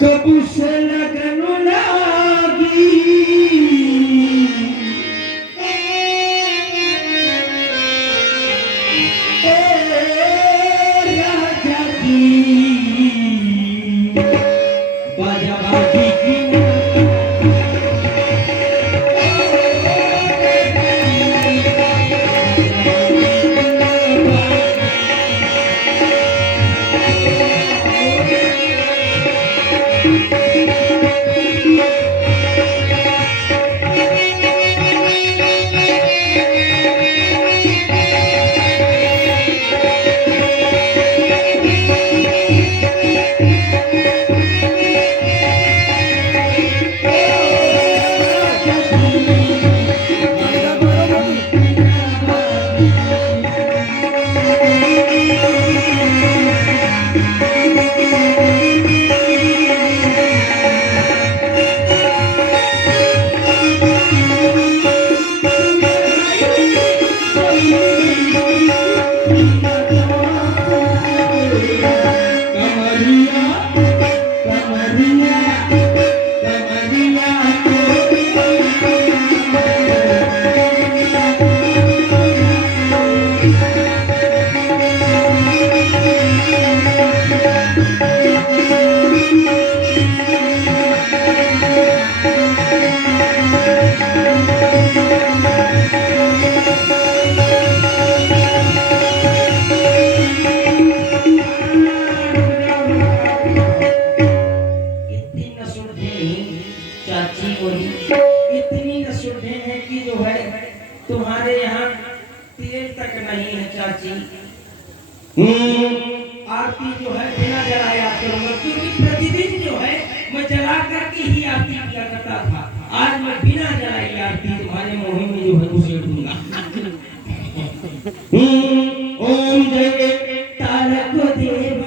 कब से लगन लागी राजा जी बाजा बाजी की इतनी नशुद्धि है कि जो है तुम्हारे यहाँ तेल तक नहीं है चाची। आरती जो है बिना जलाया करूंगा क्योंकि प्रतिदिन जो है मैं जला करके ही आरती किया करता था। आज मैं बिना जलाई आरती तुम्हारे मुंह में जो है घुसेड़ दूंगा। ओम जय तारक देव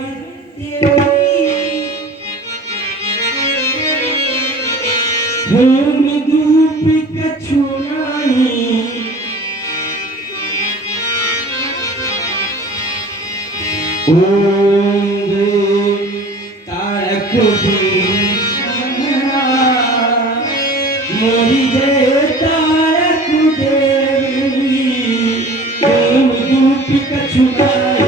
होम धूप कछुनाई ओम तारक मोरी जय तारक देवी होम धूप कछुनाई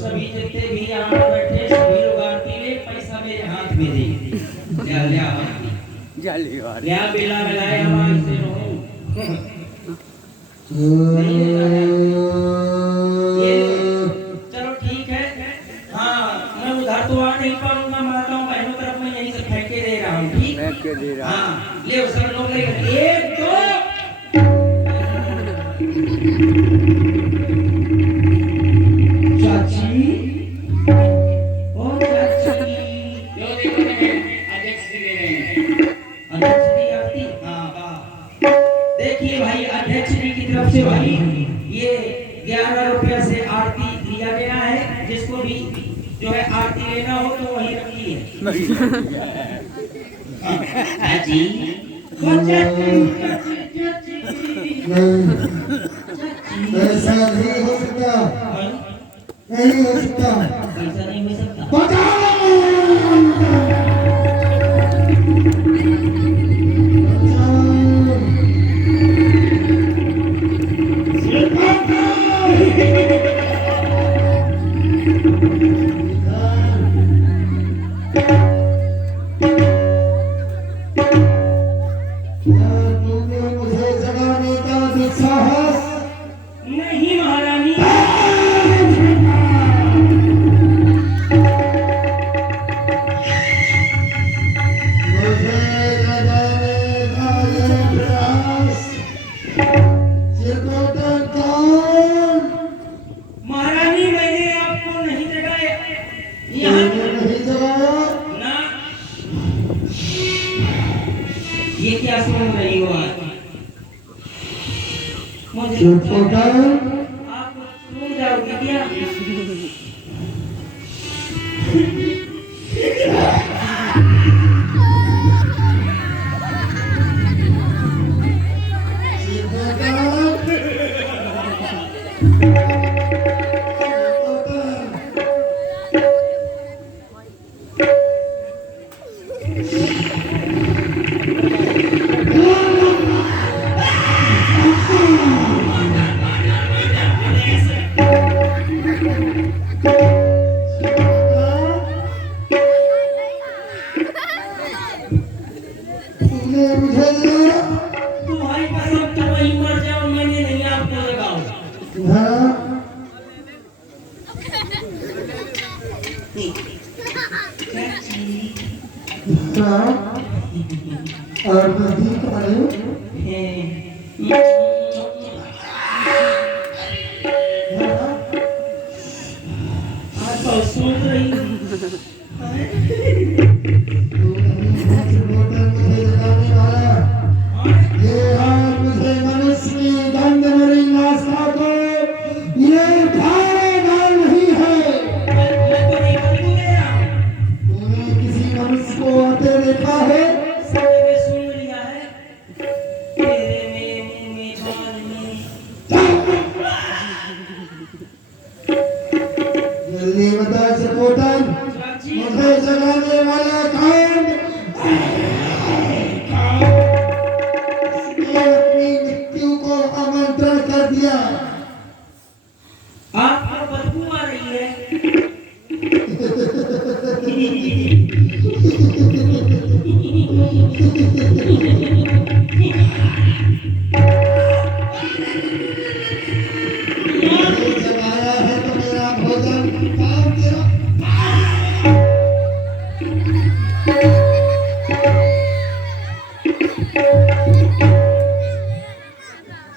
सभी जितने भी यहाँ बैठे सभी लोग आरती ले पैसा मेरे हाथ में दे क्या बेला मिलाए आवाज से चलो ठीक है। हाँ मैं उधर तो आ नहीं पाऊंगा माताओं बहनों तरफ मैं यहीं से फेंके दे रहा हूँ। ठीक हाँ ले सब लोग ले एक दो चाची ओ चाची जो देखो मैं अध्यक्ष जी ले रहे हैं। अध्यक्ष जी आरती हाँ देखिए भाई अध्यक्ष जी की तरफ से भाई ये 11 रुपया से आरती दिया गया है। जिसको भी जो है आरती लेना हो तो वही रखिए। चाची ऐसा नहीं हो सकता, नहीं हो सकता। ऐसा नहीं हो सकता। तूने मुझे जगाने का दुस्साहस नहीं महारानी मुझे जगाने का ये प्रयास चिरकुटन कौन? महारानी मैंने आपको नहीं जगाया यहाँ तूने नहीं जगाया? ना। ये क्या सुन रही हो आज? मुझे चिरकुटन आप सुन जाओगे क्या? तूने मुझे जगाया? तुम्हारी कसम तो वही मर जाओ मैंने नहीं आपको लगाओ। हाँ? हाँ? और नजदीक आए? हाँ? आप तो सुन रही हो। तू नहीं चिरकुटन मुझे जगाने वाला। ये हाथ मुझे मनुष्य की गंध भरी नासता को ये उठाएगा नहीं है। मैं तो नहीं बदलू गया। तूने किसी मनुष्य को आते देखा है? सब जगह सुन लिया है। तेरे में मुंह में बाल में जल्दी बता चिरकुटन, चाची मुझे जगाने वाला कौन? इसने अपनी मृत्यु को आमंत्रण कर दिया। आपको बदबू आ रही है। मुझे जगाया है तो मेरा भोजन काम तेरा।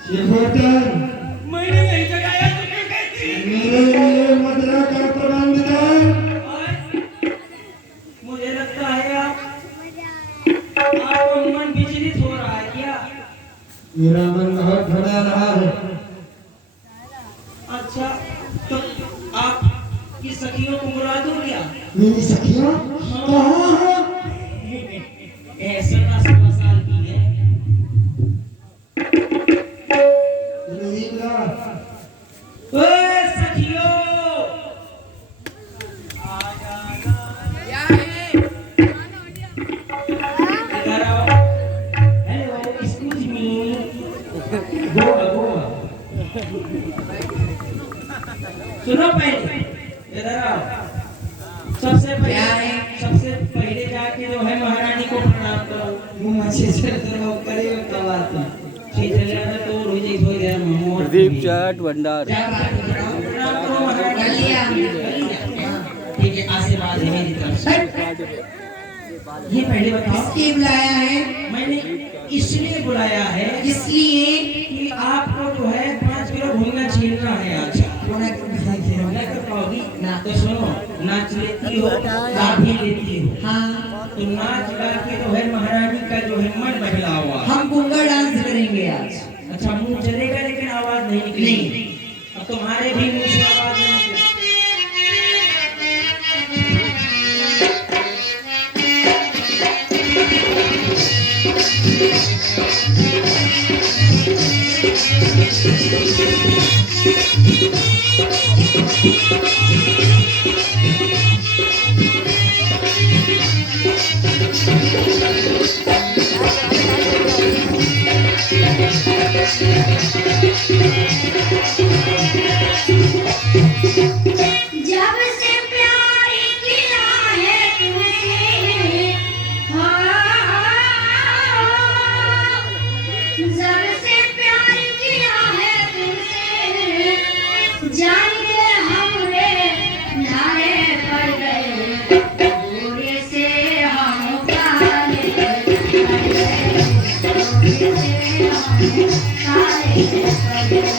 चिरकुटन, मैंने नहीं जगाया तो क्या कहती है? मेरे लिए मदरा का प्रबंध कर। और मुझे लगता है आपका मन विचलित हो रहा है क्या? मेरा मन बहुत भरा रहा है। अच्छा तो आप की सखियों को बुला दो क्या? मेरी सखियां कहाँ है? ऐसे ना 16 साल की है। नहीं बुला। ओए सखियों इधर आओ। Hello excuse me. गोवा सुनो पहले इधर आओ। सबसे पहले जाके जो है महारानी को प्रणाम करो। मुंह अच्छे से करो करे का बात है। ठीक है तो हो जाए थोड़ी देर में। प्रदीप चाट भंडार। क्या बात है? प्रणाम करो महारानी। ठीक है आशीर्वाद है मेरी तरफ से। ये पहले बताओ किसके बुलाया है? मैंने इसलिए बुलाया है इसलिए कि आपको जो है 5 जो गा भी लेती हो, हाँ, तो नाच गा के जो है महारानी का जो है मन बहला हुआ। हम गुंगा डांस करेंगे आज। अच्छा, मुंह चलेगा लेकिन आवाज नहीं निकलेगी। नहीं। अब तुम्हारे भी मुंह से आवाज नहीं निकलेगी। जब से प्यार किया है तुमसे, हाँ, जब से प्यार किया है तुमसे, जान के हमरे नारे पड़ गए, पूरे से हम काले पड़ गए, पूरे से हम काले पड़ गए।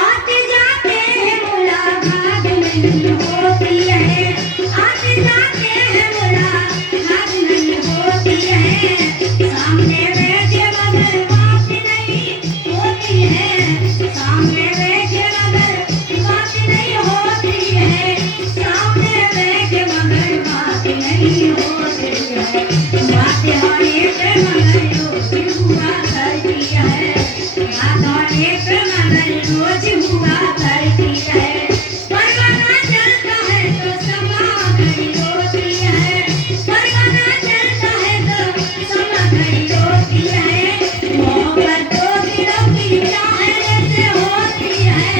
आते जाते हैं मुलाकात नहीं होती है, आते जाते हैं मुलाकात नहीं होती है, सामने बैठे मगर बात नहीं होती है, सामने बैठे मगर बात नहीं होती है, सामने बैठे मगर बात नहीं होती है, बातें होने पे मगर रोज हुआ करती है, बात होने पे मगर रोज हुआ करती है, परवाना चलता है तो समा खड़ी होती है, परवाना चलता है तो समा खड़ी होती है, मोहब्बत दो दिलों की चाहने से होती है,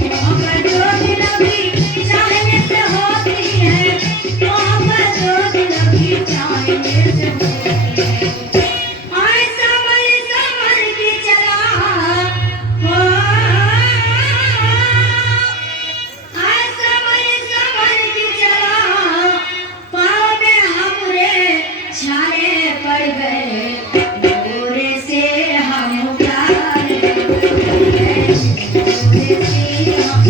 मोहब्बत दो दिलों की चाहने से होती है, मोहब्बत दो दिलों की चाहने से होती है। आए संभल के चला, हो, आए संभल के चला, पाँव में हमरे छाले पड़ गए, गोरे से हम काले पड़ गए, गोरे से हम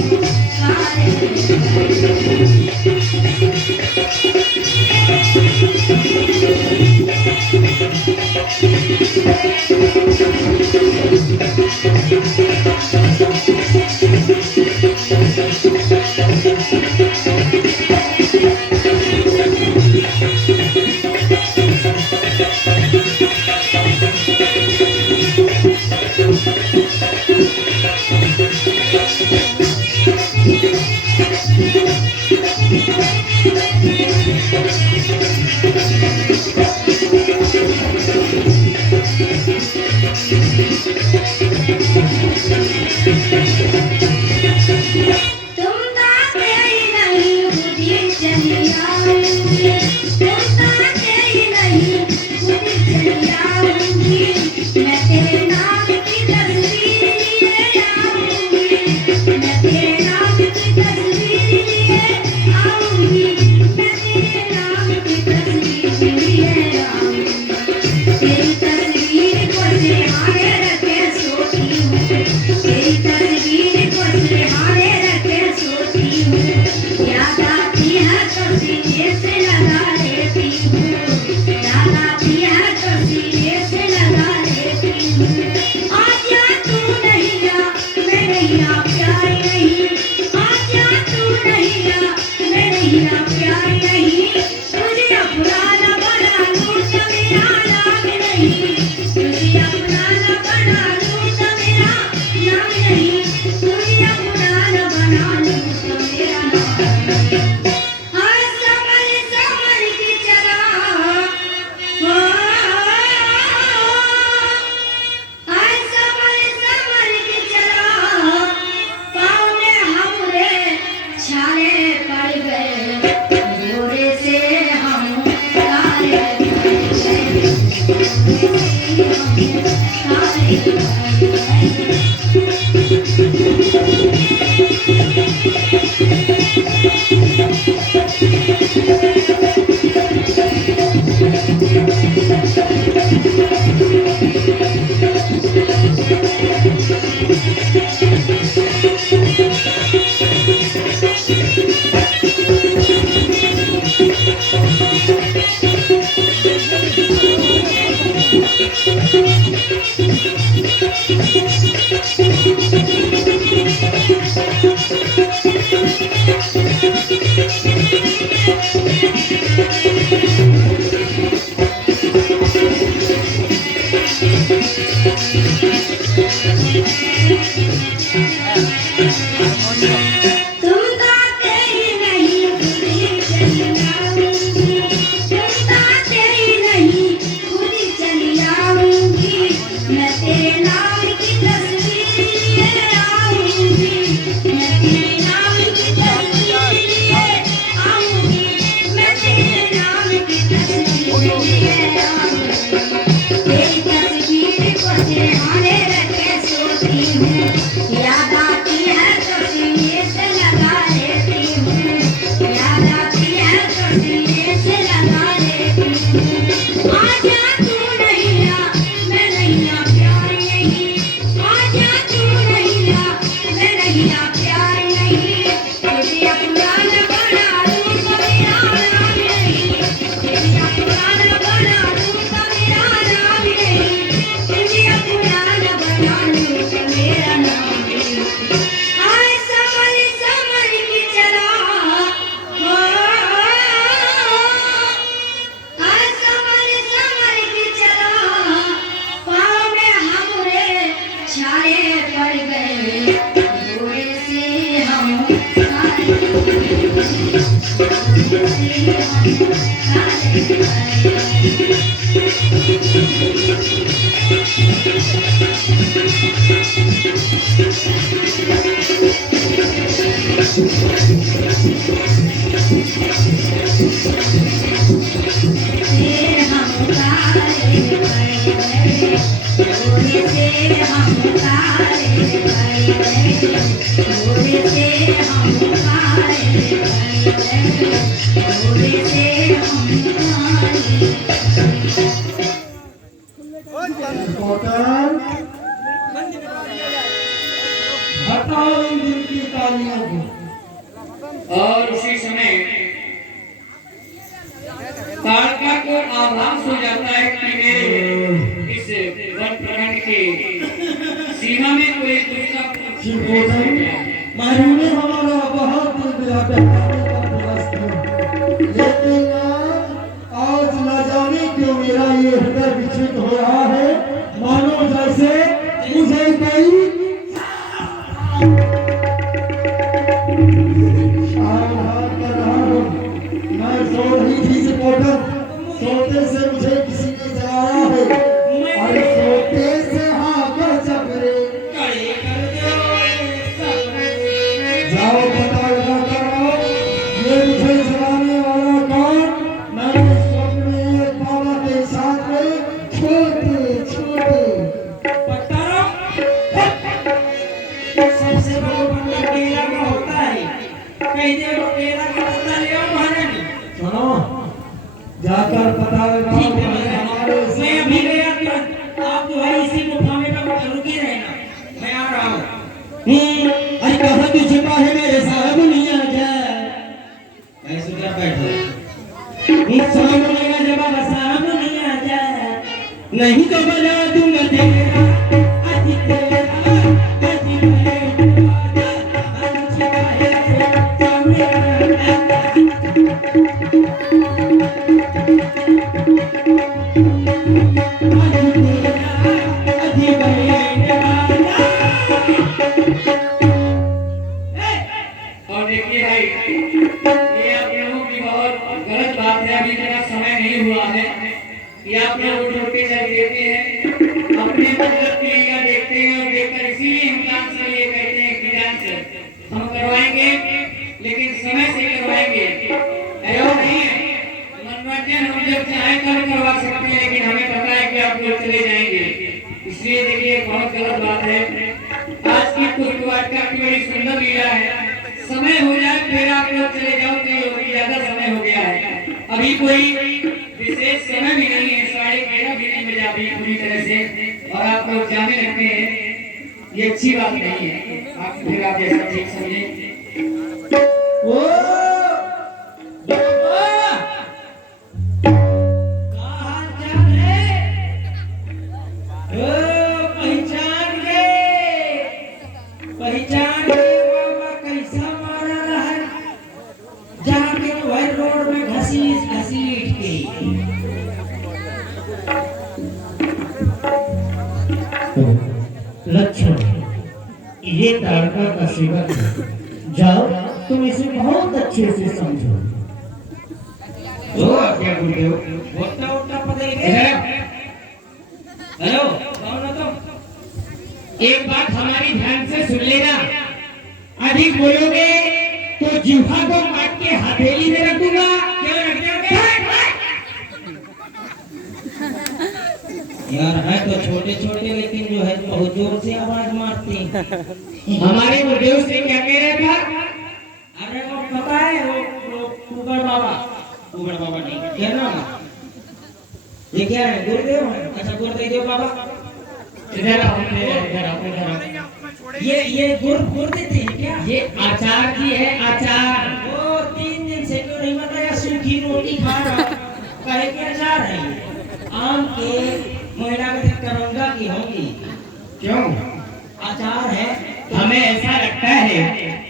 काले पड़ गए। तुम गाते ही नहीं खुदी चली आऊंगी, तुम गाते ही नहीं खुदी चली आऊंगी, मैं तेरे नाम की तस्वीर लिए आऊंगी, मैं तेरे नाम की तस्वीर लिए आऊंगी, मैं तेरे नाम की तस्वीर तेरी तस्वीर को सिरहाने रखे सोती हूँ, याद आती है तो सीने से लगा लेती हूँ, याद आती है तो सीने से लगा लेती हूँ। आजा तू नैया मैं नैया प्यार नहीं, आजा तू नैया मैं नैया प्यार नहीं, तुझे अपना न बना लूं तो मेरा नाम नहीं, तुझे अपना न बना लूं तो मेरा नाम नहीं, तुझे अपना न बना लूं तो मेरा नाम नहीं। आए संभल संभल के चला, आए संभल संभल के चला, पाँव में हमरे छाये पड़ गए, घोड़े से हम काले रिपोर्टर हटाओ इन दिन की तालियों को। और उसी समय तारका को आभास हो जाता है कि मेरे इस वन प्रखंड के सीमा में कोई दूसरा मैंने हमारा बहुत बेहतर का प्रयास किया, लेकिन आज न जाने क्यों मेरा ये हृदय विचलित हो रहा है, मानो जैसे मुझे कोई शायद कर रहा हो। मैं सो रही थी रिपोर्टर, सोते से मुझे किसी ने जगाया है, और सोते से हाँ कर चक्रे जाओ पता लगा कर आओ, ये मुझे जगाने वाला कौन। मैंने स्वप्न में एक बाबा के साथ में छोटे छोटे सबसे बड़ा बंदा केला का होता है, कहीं देखो केला का पत्ता ले आओ महारानी। सुनो, जाकर पता लगाओ ठीक है, हमारे मैं अभी गया तुरंत। आप जो है इसी गुफा में कब रुकी रहना, मैं आ रहा हूँ। अरे कहाँ तू छिपा है मेरे साहब नहीं आ जाए, मैं सुधर बैठो। साहब बोलेगा जब साहब नहीं आ जाए, नहीं तो बजा दूंगा तेरा अति तेरा अति मेरा अति छिपा है सामने और देखिए भाई, ये आप लोगों की बहुत गलत बात है, अभी मेरा समय नहीं हुआ है कि आप लोग उठ उठ के चल देते हैं, अपने मतलब के लिए देखते हैं, और देखकर इसीलिए हम डांस के लिए कहते हैं कि डांस हम करवाएंगे, लेकिन समय से करवाएंगे। ऐसा नहीं है मनोरंजन हम जब चाहे तब करवा सकते हैं, लेकिन हमें पता है कि आप लोग चले जाएंगे, इसलिए देखिए बहुत गलत बात है। आज की कुर्कवाटका की बड़ी सुंदर लीला है, समय हो जाए फिर आप लोग चले जाओ तो ज्यादा समय हो गया है, अभी कोई विशेष समय भी नहीं है, 11:30 भी नहीं बजा अभी पूरी तरह से, और आप लोग जाने लगते हैं, ये अच्छी बात नहीं है। आप फिर आप जैसा ठीक समझे। ओ पहचान गए बाबा, कैसा मारा रहा जाके वही रोड में घसीट घसीट के। लक्ष्मण, ये तारका का सेवक है, जाओ तुम इसे बहुत अच्छे से समझो। ओ क्या बोलते हो? वोटा वोटा पता ही नहीं। हेलो, कौन हो तुम? एक बात हमारी ध्यान से सुन लेना, अधिक बोलोगे तो जिह्वा को काट के हथेली में रखूंगा। क्यों रख दोगे? यार है तो छोटे छोटे, लेकिन जो है बहुत जोर से आवाज मारते हैं। हमारे गुरुदेव से क्या कह रहा था? अरे वो पता है, वो कुबर बाबा नहीं, क्या नाम है? ये क्या है? गुरुदेव है? अच्छा गुरुदेव बाबा। इधर आओ, इधर आओ, इधर आओ। ये गुड़ देते हैं क्या? ये आचार जी है, आचार। वो 3 दिन से क्यों नहीं बताया? सूखी रोटी खा रहा, कहे के अचार है ये? आम के महिला के करंगा की होंगी। क्यों? अचार है। हमें ऐसा लगता है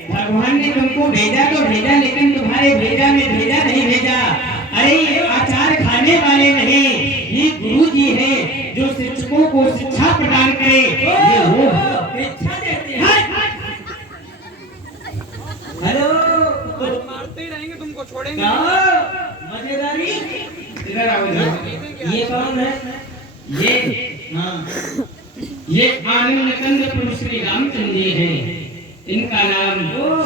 भगवान ने तुमको भेजा तो भेजा, लेकिन तुम्हारे भेजा में भेजा नहीं भेजा। अरे ये आचार खाने वाले नहीं, ये गुरु जी है जो शिक्षकों को शिक्षा प्रदान करे। ये वो शिक्षा देते हैं। हेलो, मारते ही रहेंगे, तुमको छोड़ेंगे क्या मजेदारी? इधर आओ, इधर आओ। ये कौन है? ये हाँ, ये आनंद कंद प्रभु श्री रामचंद्र जी हैं। इनका नाम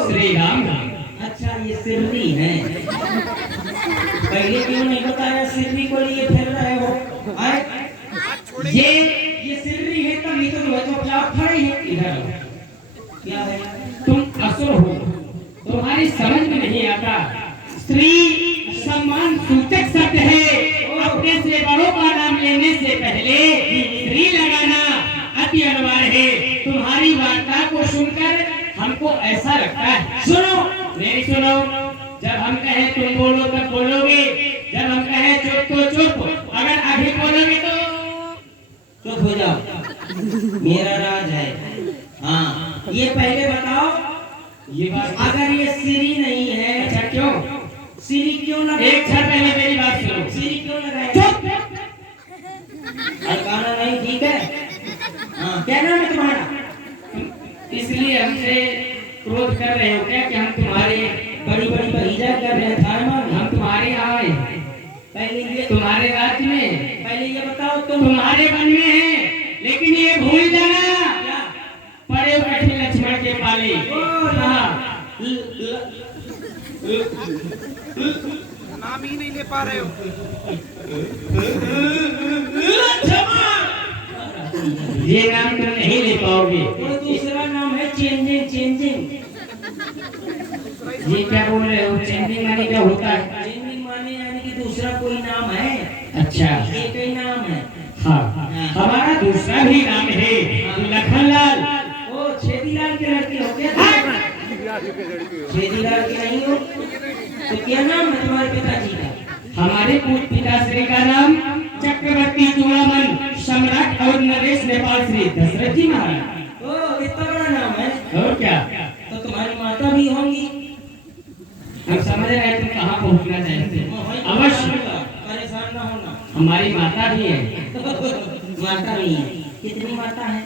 श्री राम है। अच्छा ये सिरनी है। पहले क्यों नहीं बताया? सिरनी को लिए फिर रहे हो। आए? ये सिरनी है, तभी तो आप खड़े हैं। इधर आओ। क्या है? तुम असुर हो, तुम्हारी समझ में नहीं आता। स्त्री सम्मान सूचक शब्द है। अपने से बड़ों का नाम लेने से पहले स्त्री लगाना अति अनिवार्य है। तुम्हारी वार्ता को सुनकर हमको ऐसा लगता है। सुनो, मेरी सुनो। जब हम कहें तुम बोलो तब बोलोगे, जब हम कहें चुप तो चुप। अगर अभी बोलोगे तो चुप हो जाओ, मेरा राज है। हाँ, ये पहले बताओ, ये बात अगर ये सिरी नहीं है, अच्छा क्यों? सिरी क्यों लगा? एक क्षण पहले मेरी बात सुनो। सिरी क्यों लगाया? चुप। अड़काना नहीं, ठीक है? हाँ, क्या नाम है तुम्हारा? इसलिए हमसे क्रोध कर रहे हो क्या कि हम तुम्हारे बड़ी बड़ी भतीजा कर रहे था। हम तुम्हारे यहाँ आए, पहले ये तुम्हारे राज्य में, पहले ये बताओ, तुम तुम्हारे वन में है। लेकिन ये भूल जाना, क्या? पड़े बैठे लक्ष्मण के पाले। हाँ, नाम ही नहीं ले पा रहे हो। ये नाम तुम नहीं ले पाओगे। कोई दूसरा नाम है चेंजिंग। ये क्या बोल रहे हो? चेंजिंग माने क्या होता है? चेंजिंग माने यानी कि दूसरा कोई नाम है। अच्छा, एक ही नाम है। हाँ, हमारा दूसरा भी नाम है लखनलाल। ओ छेदीलाल के लड़के हो क्या? छेदीलाल के नहीं हो तो क्या नाम है तुम्हारे पिताजी का? हमारे पूज्य पिताश्री का नाम चक्रवर्ती चूड़ामन सम्राट और नरेश नेपाल श्री दशरथ जी महाराज। ओ इतना बड़ा नाम है। और क्या? तो तुम्हारी माता भी होंगी। हम समझ रहे हैं तुम कहाँ पहुँचना चाहते हो। अवश्य, परेशान ना होना। हमारी माता भी है। माता भी है। कितनी माता है?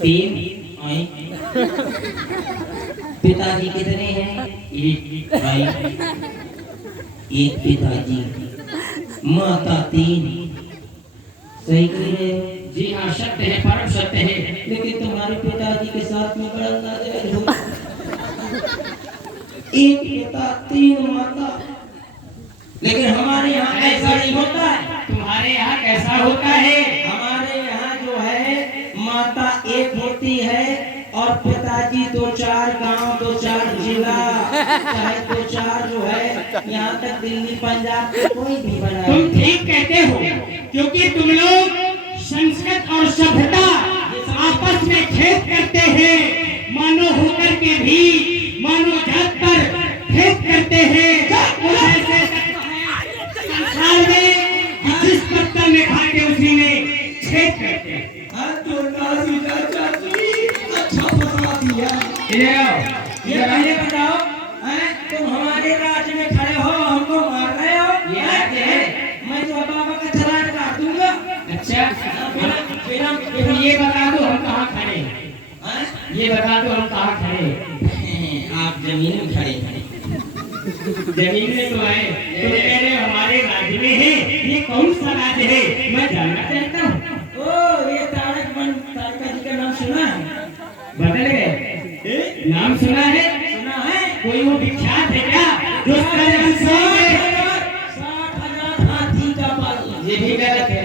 3। पिताजी कितने हैं? एक भाई, एक पिताजी, माता 3। सही कह रहे हो? जी हाँ, सत्य है, परम सत्य है। लेकिन तुम्हारे पिताजी के साथ में बड़ा नाजायज हो। एक पिता 3 माता। लेकिन हमारे यहाँ ऐसा नहीं होता है। तुम्हारे यहाँ कैसा होता है? हमारे यहाँ जो है माता एक होती है और पिताजी 2-4 गांव, 2-4 जिला, चाहे 2-4 जो है यहाँ तक दिल्ली पंजाब कोई भी बना। तुम ठीक कहते हो, क्योंकि तुम लोग संस्कृत और सभ्यता आपस में खेत करते हैं। मानो होकर के भी मानो जात पर खेत करते हैं। कुछ ऐसे संसार में जिस बर्तन में खाते उसी में खेत करते हैं। अच्छा फंसा दिया। इधर आओ, ये पहले बताओ, तुम हमारे राज्य में खड़े हो, हमको मार रहे हो। ये राज्य है। मैं तो बाबा का चलान काट दूंगा। अच्छा, बिना तो ये बता दो हम कहाँ खड़े हैं। ये बता दो हम कहाँ खड़े हैं। आप जमीन में खड़े हैं। जमीन में तो है, तुम कह रहे हो हमारे राज्य में है। ये कौन सा राज्य है मैं जानना चाहता हूँ। ओ ये तारका जी का नाम सुना है? बदल गए? नाम सुना है? सुना है? कोई वो विख्यात है क्या जो 60,000 हाथी का पाल? ये भी गलत है।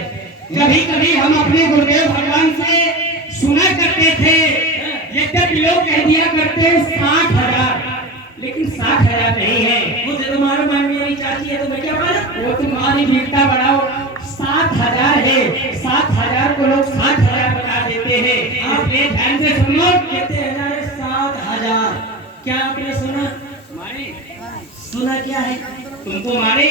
कभी कभी हम अपने गुरुदेव भगवान से सुना करते थे, यद्यपि लोग कह दिया करते हैं 60,000, लेकिन 60,000 नहीं है। मुझे तुम्हारा मन मेरी चाची है, तुम्हें क्या मालूम? वो तुम्हारी वीरता बढ़ाओ, 7,000 है। 7,000 को लोग 60,000 बता देते हैं। आपने ध्यान से सुनो, कितने हजार है? 7,000। क्या आपने सुना? मारे सुना क्या है? तुमको मारे